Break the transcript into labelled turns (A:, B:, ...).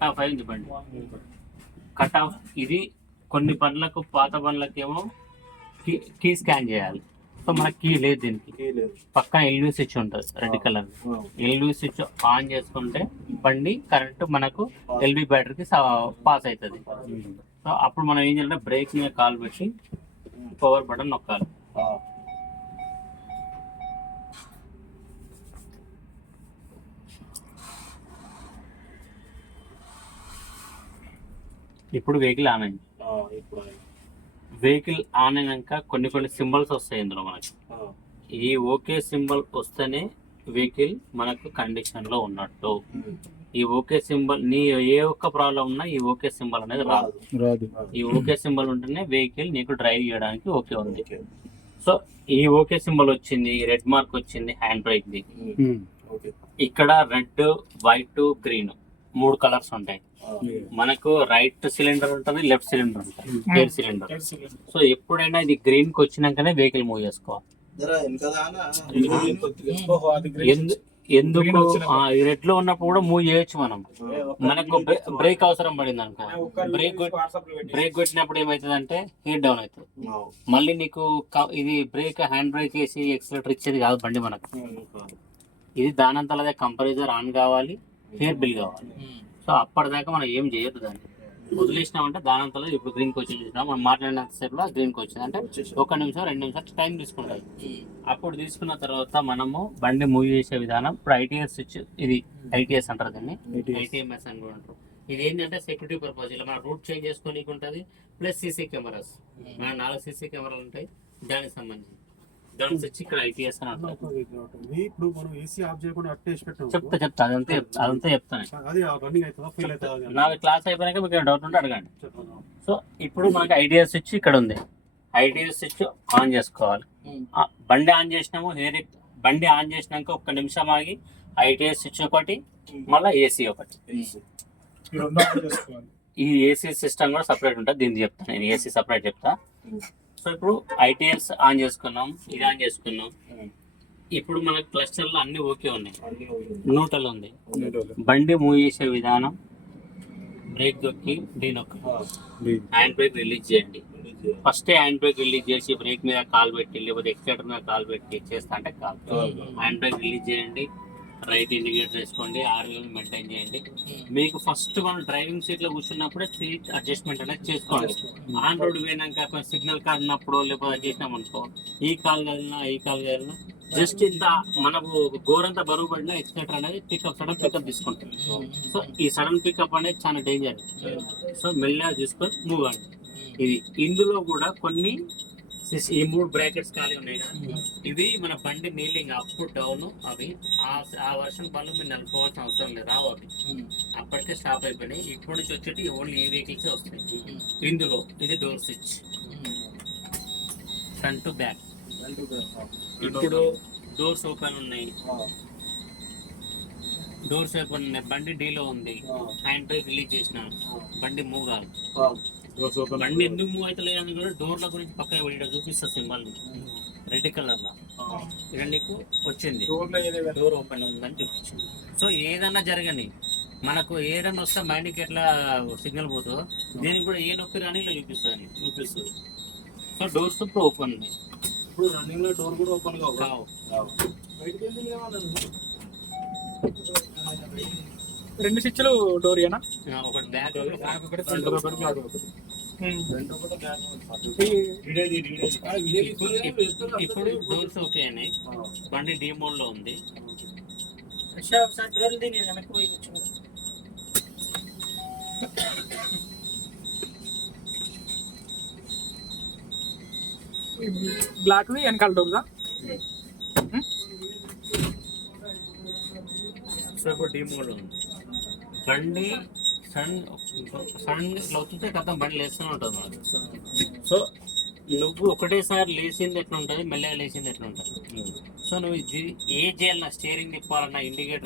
A: Cut off అయింది బండి. Cut off ఇది కొన్ని బండ్లకు పాత బండ్లకేమో కీ కీ స్కాన్ చేయాలి. సో మనకి కీ లేదు దీనికి. పక్కన ఎల్యూ స్విచ్ ఉంటుంది red colour. LU switch on చేసుకుంటే బండి కరెంట్ మనకు ఎల్బీ బ్యాటరీకి పాస్ అవుతుంది సో అప్పుడు మనం ఏం చేయాలంటే బ్రేక్ మీద కాల్ పెట్టి పవర్ బటన్ నొక్కాలి. ఇప్పుడు వెహికల్ ఆన్ అయింది. వెహికల్ ఆన్ అయినాక కొన్ని కొన్ని సింబల్స్ వస్తాయి ఇందులో మనకి. ఈ ఓకే సింబల్ వస్తేనే వెహికల్ మనకు కండిషన్లో ఉన్నట్టు. ఈ ఓకే సింబల్ నీ ఏ ఒక్క ప్రాబ్లం ఉన్నా ఈ ఓకే సింబల్ అనేది రాదు.
B: రాదు.
A: ఈ ఓకే సింబల్ ఉంటేనే వెహికల్ నీకు డ్రైవ్ చేయడానికి ఓకే ఉంది. సో ఈ ఓకే సింబల్ వచ్చింది రెడ్ మార్క్ వచ్చింది హ్యాండ్ బ్రేక్ ది. ఇక్కడ రెడ్ వైట్ గ్రీన్ మూడు కలర్స్ ఉంటాయి. మనకు రైట్ సిలిండర్ ఉంటుంది లెఫ్ట్ సిలిండర్ ఉంటుంది ఎయిర్ సిలిండర్ సో ఎప్పుడైనా ఇది గ్రీన్కి వచ్చినాకనే వెహికల్ మూవ్ చేసుకోవాలి ఎందు- ఎందుకు రెడ్లో ఉన్నప్పుడు కూడా మూవ్ చేయొచ్చు మనం మనకు బ్రేక్ అవసరం పడింది అనుకో బ్రేక్ బ్రేక్ కొట్టినప్పుడు ఏమవుతుంది అంటే హీట్ డౌన్ అవుతుంది మళ్ళీ నీకు ఇది బ్రేక్ హ్యాండ్ బ్రేక్ వేసి ఎక్సలేటర్ ఇచ్చేది కాదు బండి మనకు ఇది దానంతలదే కంపరేజర్ ఆన్ కావాలి హెయిర్ బిల్ కావాలి సో అప్పటిదాకా మనం ఏం చేయొద్దు దాన్ని. వదిలేసినామంటే దానంతలో ఇప్పుడు గ్రీన్కి వచ్చి చూసినా. మనం మాట్లాడినంత సేపులో గ్రీన్కి వచ్చింది అంటే ఒక నిమిషం రెండు నిమిషాలు టైం తీసుకుంటుంది అప్పుడు తీసుకున్న తర్వాత మనము బండి మూవ్ చేసే విధానం ఇప్పుడు ఐటీఎస్ స్విచ్ ఇది ఐటీఎస్ అంటారు దీన్ని. ఐటీఎంఎస్ అని కూడా అంటారు. ఇది ఏంటంటే సెక్యూరిటీ పర్పస్ ఇలా మన రూట్ చేంజ్ చేసుకోనికి ఉంటుంది ప్లస్ సీసీ కెమెరాస్ మన నాలుగు సీసీ కెమెరాలు ఉంటాయి. దానికి సంబంధించి. దాని స్విచ్ ఇక్కడ ఐటీఎస్ అని అంటారు
C: ఇప్పుడు మనం ఏసీ ఆఫ్ చేయకుండా అట్టేసి పెట్టాం
A: చెప్తా చెప్తా. అదంతా చెప్తా అదంతా చెప్తాను.
C: అది రన్నింగ్ అవుతుందా? ఫెయిల్ అవుతుందా?
A: నాకు క్లాస్ అయిపోయినాక మీకు డౌట్ ఉంటే అడగండి. సో ఇప్పుడు మనకి ఐటీఎస్ స్విచ్ ఇక్కడ ఉంది. ఐటీఎస్ స్విచ్ ఆన్ చేసుకోవాలి. ఆ, బండి ఆన్ చేసినాము హెయిర్ బండి ఆన్ చేసినాక ఒక్క నిమిషం ఆగి ఐటీఎస్ స్విచ్ ఒకటి మళ్ళీ ఏసీ ఒకటి. ఈ ఏసీ సిస్టమ్ కూడా సపరేట్ ఉంటుంది దీన్ని చెప్తాను నేను ఏసీ సపరేట్ చెప్తా. సో ఇప్పుడు ఐటీఎస్ ఆన్ చేసుకున్నాం. ఇది ఆన్ చేసుకున్నాం. ఇప్పుడు మన క్లస్టర్లో అన్ని ఓకే ఉన్నాయి. న్యూట్రల్ ఉంది. బండి మూవ్ చేసే విధానం బ్రేక్ దొక్కి డీ నొక్కి. హ్యాండ్ బ్రేక్ రిలీజ్ చేయండి. ఫస్ట్ హ్యాండ్ బ్రేక్ రిలీజ్ చేసి బ్రేక్ మీద కాల్ పెట్టి లేకపోతే ఎక్స్లేటర్ మీద కాల్ పెట్టి చేస్తా అంటే కాల్. హ్యాండ్ బ్రేక్ రిలీజ్ చేయండి. రైట్ ఇండికేటర్ వేసుకోండి ఆర్వీఎల్ మెయింటైన్ చేయండి. మీకు ఫస్ట్ మనం డ్రైవింగ్ సీట్లో కూర్చున్నప్పుడే సీట్ అడ్జస్ట్మెంట్ అనేది చేసుకోండి ఆన్ రోడ్ పోయినాక సిగ్నల్ కాడినప్పుడు లేకపోతే అది చేసినాం అనుకో ఈ కాల్ కదిలినా ఈ కాల్ కదిలినా జస్ట్ ఇంత మనకు గోరంత బరువు పడినా ఎక్స్లేటర్ అనేది పికప్ సడన్ పికప్ తీసుకుంటుంది సో ఈ సడన్ పికప్ అనేది చాలా డేంజర్ సో మెల్లగా తీసుకొని మూవ్ అవ్వండి ఇది ఇందులో కూడా కొన్ని ఈ మూడు బ్రాకెట్స్ ఖాళీ ఉన్నాయి ఇవి మన బండి నీలింగ్ అప్ డౌన్ అవి. ఆ ఆ వర్షన్ బండ్లు మీరు నలుపుకోవాల్సిన అవసరం లేదు. రావు అవి. అప్పటికే స్టాప్ అయిపోయినాయి. ఇప్పటి నుంచి వచ్చేటి ఓన్లీ ఈ వెహికల్స్ వస్తాయి. ఇందులో ఇది door switch front to back ఇప్పుడు డోర్స్ ఓపెన్ ఉన్నాయి. డోర్స్ ఓపెన్ ఉన్నాయి. బండి డీలో ఉంది. హ్యాండ్ బ్రేక్ రిలీజ్ చేసిన. బండి మూవ్ కాదు బండి ఎందుకు మూవ్ అవుతలేదు అని కూడా డోర్ల గురించి పక్కన వెళ్ళి చూపిస్తా సింబల్ రెడ్ కలర్లో. ఇక్కడ నీకు వచ్చింది. డోర్ ఓపెన్ ఉందని చూపించింది. సో ఏదన్నా జరగని మనకు ఏదన్నా వస్తే మైండ్కి ఎట్లా సిగ్నల్ పోతుందో దీనికి కూడా ఏ నొప్పి రాని ఇలా చూపిస్తుంది చూపిస్తుంది. సో డోర్స్ ఇప్పుడు ఓపెన్ ఉన్నాయి.
C: ఇప్పుడు రన్నింగ్లో డోర్ కూడా ఓపెన్ కావు
D: రెండు స్విచ్లు డోర్ ఏనా
A: ఆ, ఒకటి బ్యాక్ ఒకటి
C: ఫ్రంట్. ఒకటి బ్యాక్ ఒకటి. ఫ్రంట్ ఒకటి బ్యాక్ ఒకటి ఇడేది ఇడేది
A: ఇప్పుడు ఇప్పుడు డోర్స్ ఓకే అయినాయి బండి డీ మోడ్లో ఉంది
D: బ్లాక్ వెనకాల డోర్దా
A: సో ఇప్పుడు డీ మోడ్లో ఉంది. బండి సడన్ సడన్ ఇట్లా అవుతుంటే కథ బండి లేస్తూనే ఉంటుంది మనకి. సో నువ్వు ఒకటేసారి లేచింది ఎట్లా ఉంటుంది మెల్లగా లేచింది ఎట్లా ఉంటుంది సో నువ్వు ఏ చేయాలన్నా స్టీరింగ్ తిప్పాలన్నా ఇండికేటర్